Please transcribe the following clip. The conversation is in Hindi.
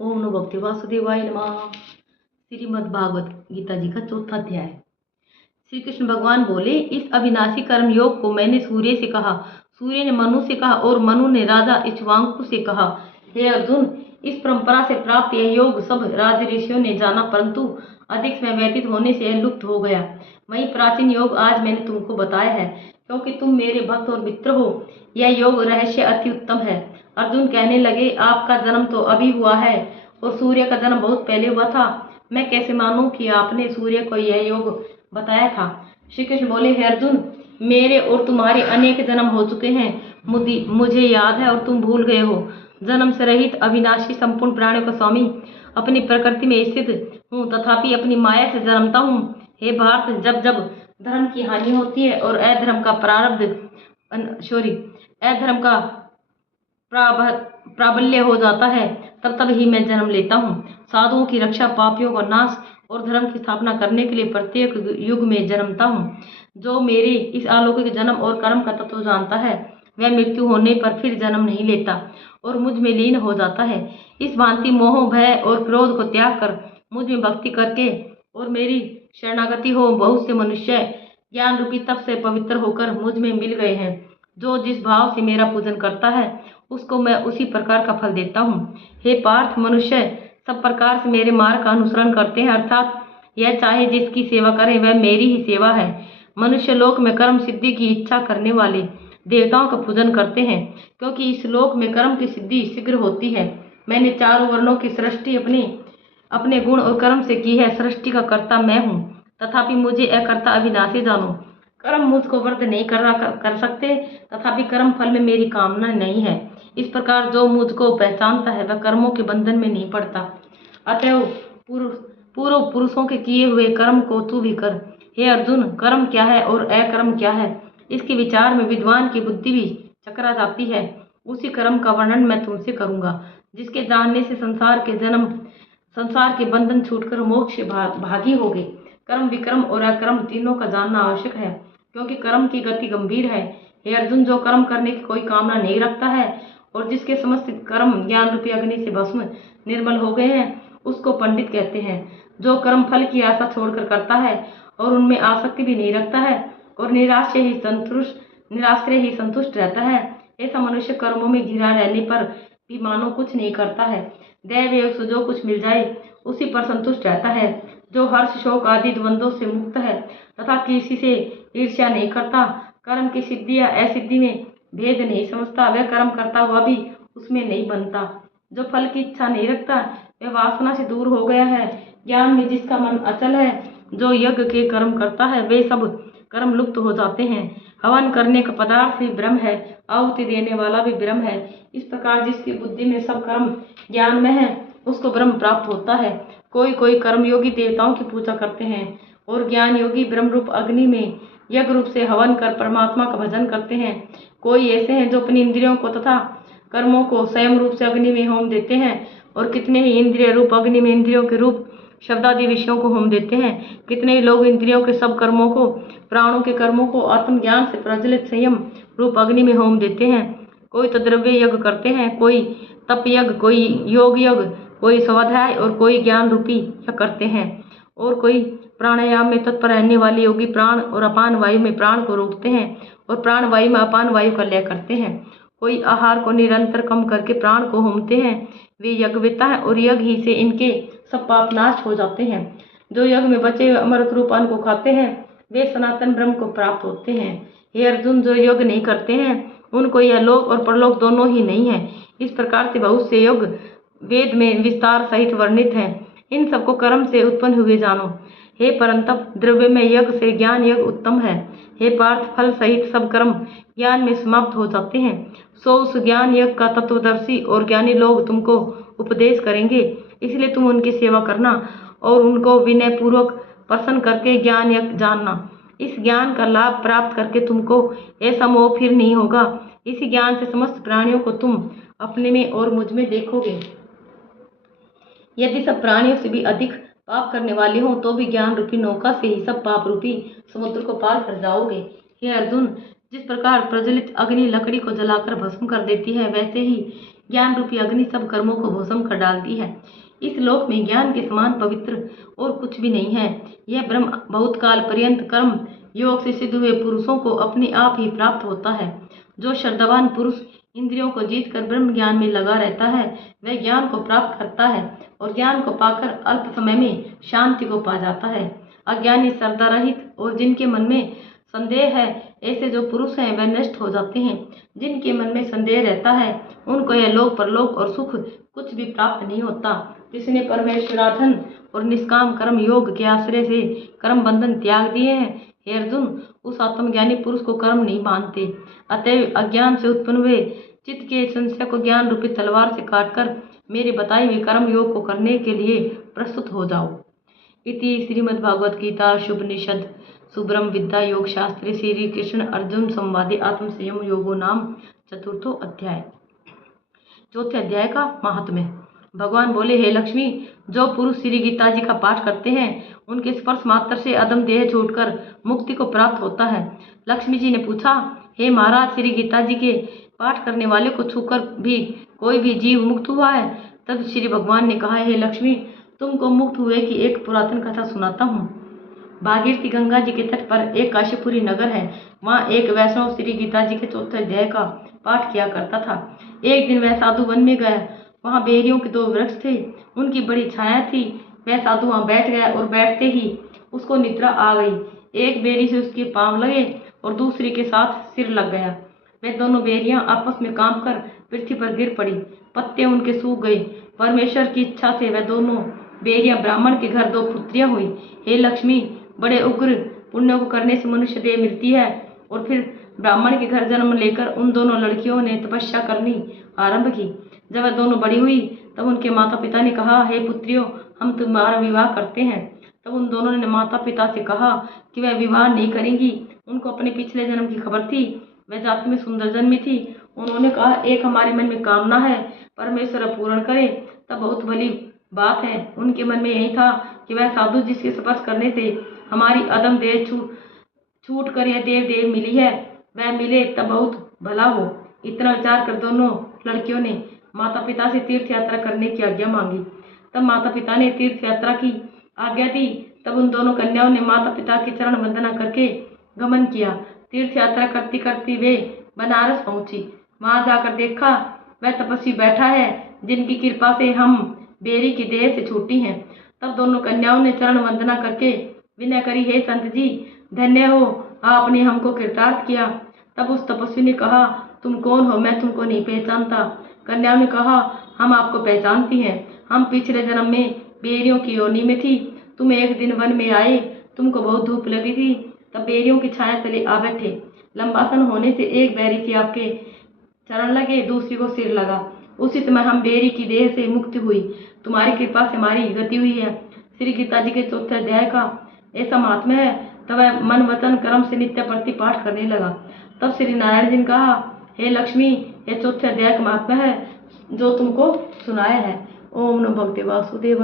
ओम नमो भगवते वासुदेवाय नमः। श्रीमद् भागवत गीता जी का चौथा अध्याय। श्री कृष्ण भगवान बोले, इस अविनाशी कर्म योग को मैंने सूर्य से कहा, सूर्य ने मनु से कहा और मनु ने राजा इक्ष्वाकु से कहा। हे अर्जुन, इस परंपरा से प्राप्त यह योग सब राज ऋषियों ने जाना, परंतु अधिक समय व्यतीत होने से यह लुप्त हो गया। वही प्राचीन योग आज मैंने तुमको बताया है, क्योंकि तुम मेरे भक्त और मित्र हो। यह योग रहस्य अति उत्तम है। अर्जुन कहने लगे, आपका जन्म तो अभी हुआ है और सूर्य का जन्म बहुत पहले हुआ था। मैं कैसे मानूं कि आपने सूर्य को यह योग बताया था। श्री कृष्ण बोले, हे अर्जुन, मेरे और तुम्हारे अनेक जन्म हो चुके हैं। मुझे याद है और तुम भूल गए हो। जन्म से रहित अविनाशी संपूर्ण प्राणियों का स्वामी अपनी प्रकृति में स्थित हूँ, तथापि अपनी माया से जन्मता हूँ। हे भारत, जब जब धर्म की हानि होती है और अधर्म का प्राबल्य हो जाता है, तब तब ही मैं जन्म लेता हूँ। साधुओं की रक्षा, पापियों का नाश और धर्म की स्थापना करने के लिए प्रत्येक युग में जन्मता हूँ। जो मेरे इस अलौकिक जन्म और कर्म का तत्व जानता है, वह मृत्यु होने पर फिर जन्म नहीं लेता और मुझ में लीन हो जाता है। इस भांति मोह, भय और क्रोध को त्याग कर मुझ में भक्ति करके और मेरी शरणागति हो, बहुत से मनुष्य ज्ञान रूपी तप से पवित्र होकर मुझ में मिल गए हैं। जो जिस भाव से मेरा पूजन करता है, उसको मैं उसी प्रकार का फल देता हूँ। हे पार्थ, मनुष्य सब प्रकार से मेरे मार्ग का अनुसरण करते हैं, अर्थात यह चाहे जिसकी सेवा करे वह मेरी ही सेवा है। मनुष्य लोक में कर्म सिद्धि की इच्छा करने वाले देवताओं का पूजन करते हैं, क्योंकि इस लोक में कर्म की सिद्धि शीघ्र होती है। मैंने चारों वर्णों की सृष्टि अपने गुण और कर्म से की है। सृष्टि का कर्ता मैं हूँ, तथापि मुझे अकर्ता अविनाशी जानो। कर्म मुझको वृद्ध नहीं कर सकते, तथापि कर्म फल में मेरी कामना नहीं है। इस प्रकार जो मुझको पहचानता है, वह कर्मों के बंधन में नहीं पड़ता। अतएव पूर्व पुरुषों के किए हुए कर्म को तू भी कर। हे अर्जुन, कर्म क्या है और अकर्म क्या है, इसके विचार में विद्वान की बुद्धि भी चकरा जाती है। उसी कर्म का वर्णन मैं तुमसे करूंगा, जिसके जानने से संसार के बंधन छूटकर मोक्ष से भागी होगे। कर्म, विक्रम और अकर्म तीनों का जानना आवश्यक है, क्योंकि कर्म की गति गंभीर है। हे अर्जुन, जो कर्म करने की कोई कामना नहीं रखता है और जिसके समस्त कर्म ज्ञान रूपी अग्नि से भस्म निर्मल हो गए हैं, उसको पंडित कहते हैं। जो कर्म फल की आशा छोड़कर करता है और उनमें आसक्ति भी नहीं रखता है और निराश्रय ही संतुष्ट रहता है, ऐसा मनुष्य कर्मों में घिरा रहने पर भी मानो कुछ नहीं करता है। दैव योग से जो कुछ मिल जाए उसी पर संतुष्ट रहता है। जो हर्ष, शोक आदि द्वंद्वों से मुक्त है तथा किसी से ईर्ष्या नहीं करता, कर्म की सिद्धि या असिद्धि में भेद नहीं समझता, वह कर्म करता हुआ भी उसमें नहीं बनता। जो फल की इच्छा नहीं रखता, वह वासना से दूर हो गया है। ज्ञान में जिसका मन अचल है, जो यज्ञ के कर्म करता है, वे सब कर्म लुप्त हो जाते हैं। हवन करने का पदार्थ भी ब्रह्म है, आहुति देने वाला भी ब्रह्म है। इस प्रकार जिसकी बुद्धि में सब कर्म ज्ञान में है, उसको ब्रह्म प्राप्त होता है। कोई कर्मयोगी देवताओं की पूजा करते हैं और ज्ञान योगी ब्रह्म रूप अग्नि में यज्ञ रूप से हवन कर परमात्मा का भजन करते हैं। कोई ऐसे हैं जो अपनी इंद्रियों को तथा कर्मों को स्वयं रूप से अग्नि में होम देते हैं, और कितने ही इंद्रिय रूप अग्नि में इंद्रियों के रूप शब्दादि विषयों को होम देते हैं। कितने ही लोग इंद्रियों के सब कर्मों को, प्राणों के कर्मों को आत्मज्ञान से प्रज्वलित संयम रूप अग्नि में होम देते हैं। कोई तो द्रव्य यज्ञ करते हैं, कोई तप यज्ञ, कोई योग यज्ञ, कोई स्वाध्याय और कोई ज्ञान रूपी यज्ञ करते हैं, और कोई प्राणायाम में तत्पर रहने वाले योगी प्राण और अपान वायु में प्राण को रोकते हैं और प्राण वायु में अपान वायु का लय करते हैं। कोई आहार को निरंतर कम करके प्राण को होमते हैं। वे यज्ञवेत्ता है और यज्ञ ही से इनके सब पाप नाश हो जाते हैं। जो यज्ञ में बचे हुए अमृत रूप अन्न को खाते हैं, वे सनातन ब्रह्म को प्राप्त होते हैं। हे अर्जुन, जो यज्ञ नहीं करते हैं, उनको यह लोक और परलोक दोनों ही नहीं है। इस प्रकार से बहुत से यज्ञ वेद में विस्तार सहित वर्णित हैं। इन सबको कर्म से उत्पन्न हुए जानो। हे परंतप, द्रव्य में यज्ञ से ज्ञान यज्ञ उत्तम है। हे पार्थ, फल सहित सब कर्म ज्ञान में समाप्त हो जाते हैं। सो उस ज्ञान यज्ञ का तत्वदर्शी और ज्ञानी लोग तुमको उपदेश करेंगे, इसलिए तुम उनकी सेवा करना और उनको विनय पूर्वक प्रसन्न करके ज्ञान यज्ञ जानना। इस ज्ञान का लाभ प्राप्त करके तुमको ऐसा मोह फिर नहीं होगा। इसी ज्ञान से समस्त प्राणियों को तुम अपने में और मुझ में देखोगे। यदि सब प्राणियों से भी अधिक पाप करने वाले हों, तो भी ज्ञान रूपी नौका से ही सब पाप रूपी समुद्र को पार कर जाओगे। हे अर्जुन, जिस प्रकार प्रज्वलित अग्नि लकड़ी को जलाकर भस्म कर देती है, वैसे ही ज्ञान रूपी अग्नि सब कर्मों को भस्म कर डालती है। इस लोक में ज्ञान के समान पवित्र और कुछ भी नहीं है। यह ब्रह्म बहुत काल पर्यंत कर्म योग से सिद्ध हुए पुरुषों को अपने आप ही प्राप्त होता है। जो श्रद्धावान पुरुष इंद्रियों को जीतकर ब्रह्म ज्ञान में लगा रहता है, वह ज्ञान को प्राप्त करता है और ज्ञान को पाकर अल्प समय में शांति को पा जाता है। अज्ञानी, श्रद्धा रहित और जिनके मन में संदेह है, ऐसे जो पुरुष हैं वह नष्ट हो जाते हैं। जिनके मन में संदेह रहता है, उनको यह लोक परलोक और सुख कुछ भी प्राप्त नहीं होता। जिसने परमेश्वराधन और निष्काम कर्म योग के आश्रय से कर्म बंधन त्याग दिए हैं, हे अर्जुन, उस आत्मज्ञानी पुरुष को कर्म नहीं मानते। अतएव अज्ञान से उत्पन्न हुए चित्त के संशय को ज्ञान रूपी तलवार से काटकर मेरे बताए हुए कर्म योग को करने के लिए प्रस्तुत हो जाओ। इति श्रीमद्भागवत गीता शुभनिषद सुब्रह्म विद्या योग शास्त्रे श्री कृष्ण अर्जुन संवादे आत्म संयम योगो नाम चतुर्थो अध्याय। चौथे अध्याय का महात्म्य। भगवान बोले, हे लक्ष्मी, जो पुरुष श्री गीता जी का पाठ करते हैं उनके स्पर्श मात्र से अदम देह छूटकर मुक्ति को प्राप्त होता है। लक्ष्मी जी ने पूछा, हे महाराज, श्री गीता जी के पाठ करने वाले को छूकर भी कोई भी जीव मुक्त हुआ है? तब श्री भगवान ने कहा, हे लक्ष्मी, तुमको मुक्त हुए की एक पुरातन कथा सुनाता हूँ। भागीरथी गंगा जी के तट पर एक काशीपुरी नगर है। वहाँ एक वैष्णव श्री गीता जी के चौथे अध्याय का पाठ किया करता था। एक दिन वह साधु वन में गया। वहाँ बेरियों के 2 वृक्ष थे, उनकी बड़ी छाया थी। वह साधु वहाँ बैठ गया और बैठते ही उसको निद्रा आ गई। एक बेरी से उसके पांव लगे और दूसरी के साथ सिर लग गया। वे दोनों बेरियां आपस में कांप कर पृथ्वी पर गिर पड़ी। पत्ते उनके सूख गए। परमेश्वर की इच्छा से वह दोनों बेरियां ब्राह्मण के घर 2 पुत्रियां हुई। हे लक्ष्मी, बड़े उग्र पुण्यों को करने से मनुष्य देह मिलती है। और फिर ब्राह्मण के घर जन्म लेकर उन दोनों लड़कियों ने तपस्या करनी आरंभ की। जब वह दोनों बड़ी हुई तब उनके माता पिता ने कहा, हे पुत्रियों, हम तुम्हारा विवाह करते हैं। तब उन दोनों ने माता पिता से कहा कि वह विवाह नहीं करेंगी। उनको अपने पिछले जन्म की खबर थी। वह जाति में सुंदर जन्मी थी। उन्होंने कहा, एक हमारे मन में कामना है, परमेश्वर पूर्ण करे तब बहुत भली बात है। उनके मन में यही था कि वह साधु जिसके स्पर्श करने से हमारी अदम देह छूट कर यह देव मिली है, वह मिले तब बहुत भला हो। इतना विचार कर दोनों लड़कियों ने माता पिता से तीर्थ यात्रा करने की आज्ञा मांगी। तब माता पिता ने तीर्थ यात्रा की आज्ञा दी। तब उन दोनों कन्याओं ने माता पिता की चरण वंदना करके गमन किया। तीर्थ यात्रा करती करती वे बनारस पहुंची। वहां जाकर देखा वह तपस्वी बैठा है जिनकी कृपा से हम बेरी की देह से छूटी हैं। तब दोनों कन्याओं ने चरण वंदना करके विनय करी, हे संत जी, धन्य हो, आपने हमको कृतार्थ किया। तब उस तपस्वी ने कहा, तुम कौन हो? मैं तुमको नहीं पहचानता। कन्याओं ने कहा, हम आपको पहचानती हैं। हम पिछले जन्म में बेरियों की योनि में थी। तुम एक दिन वन में आए, तुमको बहुत धूप लगी थी, तब बेरियों की छाया तले आ बैठे। लंबासन होने से एक बैरी से आपके चरण लगे, दूसरी को सिर लगा। उसी समय हम बेरी की देह से मुक्त हुई। तुम्हारी कृपा से हमारी गति हुई है। श्री गीता जी के चौथे अध्याय का ऐसा महात्म्य है। तब वह मन वचन कर्म से नित्य प्रति पाठ करने लगा। तब श्री नारायण जी ने कहा, हे लक्ष्मी, यह चौथे अध्याय का महात्म्य है जो तुमको सुनाया है। ओम नमो भगवते वासुदेव।